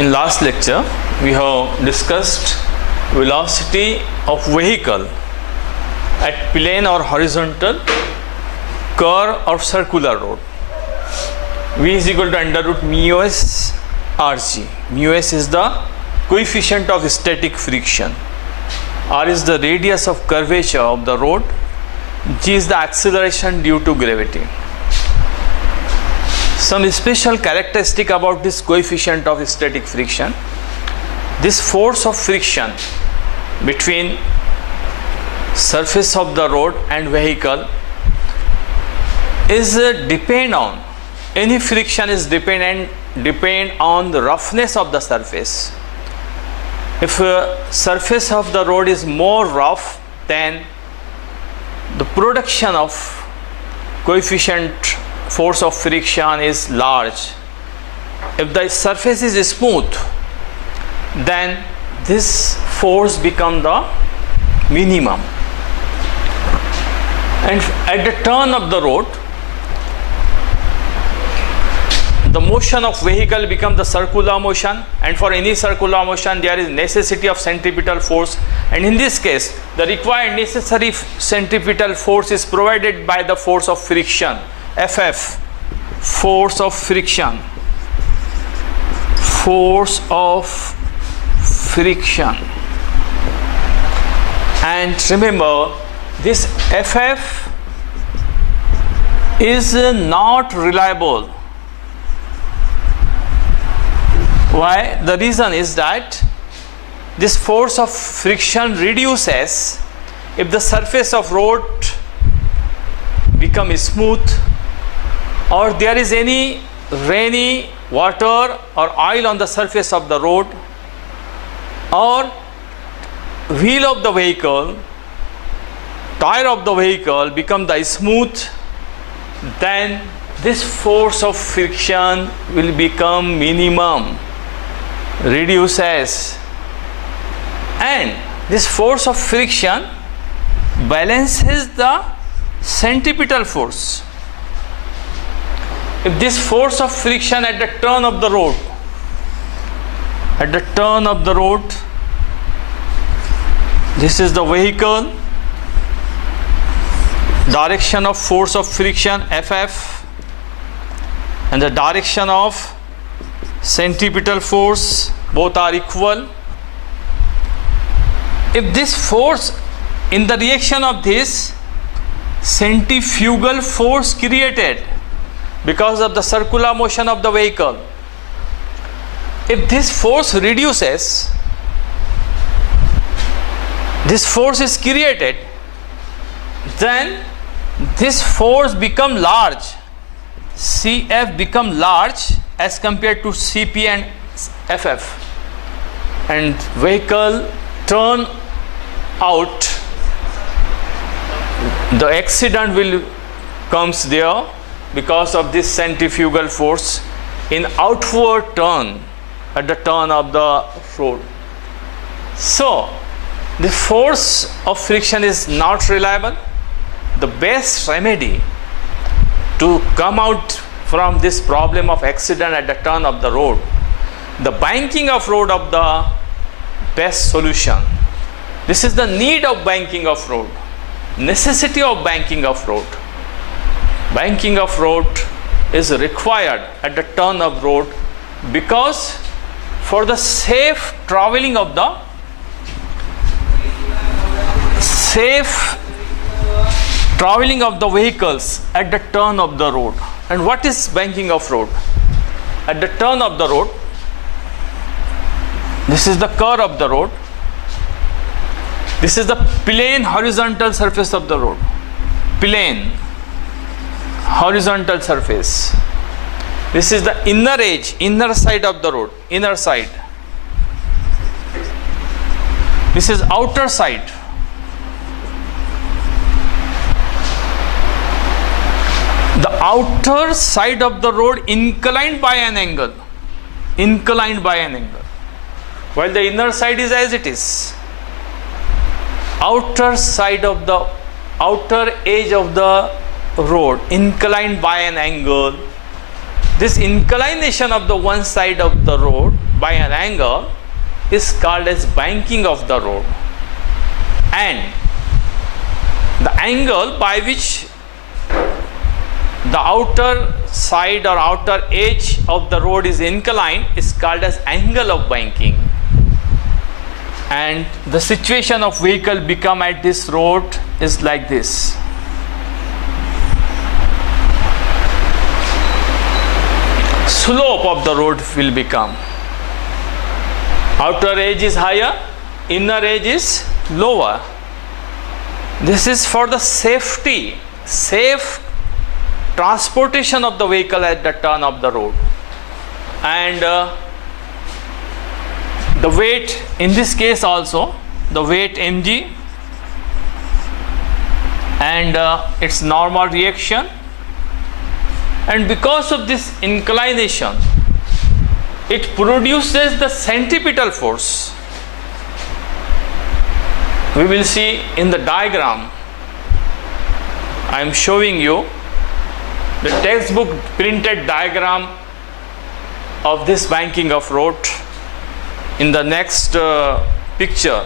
In last lecture, we have discussed velocity of vehicle at plane or horizontal, curve or circular road. V is equal to under root mu s rg. Mu s is the coefficient of static friction. R is the radius of curvature of the road. G is the acceleration due to gravity. Some special characteristic about this coefficient of static friction. This force of friction between surface of the road and vehicle is depend on, any friction is depend on the roughness of the surface. If surface of the road is more rough, then the production of coefficient force of friction is large. If the surface is smooth, then this force become the minimum. And at the turn of the road, the motion of vehicle becomes the circular motion, and for any circular motion there is necessity of centripetal force, and in this case the required necessary centripetal force is provided by the force of friction, FF, force of friction, force of friction. And remember, this FF is not reliable. Why? The reason is that this force of friction reduces if the surface of road becomes smooth, or there is any rainy water or oil on the surface of the road, or wheel of the vehicle, tire of the vehicle become the smooth, then this force of friction will become minimum, reduces, and this force of friction balances the centripetal force. If this force of friction at the turn of the road, this is the vehicle, direction of force of friction FF, and the direction of centripetal force, both are equal. If this force, in the reaction of this, centrifugal force created because of the circular motion of the vehicle, if this force reduces, this force is created, then this force become large, CF become large as compared to CP and FF, and vehicle turn out, the accident will comes there because of this centrifugal force in outward turn at the turn of the road. So the force of friction is not reliable. The best remedy to come out from this problem of accident at the turn of the road, the banking of road of the best solution. This is the need of banking of road, necessity of banking of road. Banking of road is required at the turn of road because for the safe traveling of the vehicles at the turn of the road. And what is banking of road? At the turn of the road, this is the curve of the road, this is the plane horizontal surface of the road, plane horizontal surface. This is the inner edge, inner side of the road, inner side. This is outer side. The outer side of the road inclined by an angle, while the inner side is as it is. Outer side of the outer edge of the road inclined by an angle, this inclination of the one side of the road by an angle is called as banking of the road, and the angle by which the outer side or outer edge of the road is inclined is called as angle of banking. And the situation of vehicle become at this road is like this. Slope of the road will become. Outer edge is higher, inner edge is lower. This is for the safety, safe transportation of the vehicle at the turn of the road. And the weight in this case also, the weight mg and its normal reaction, and because of this inclination it produces the centripetal force. We will see in the diagram. I am showing you the textbook printed diagram of this banking of road in the next picture.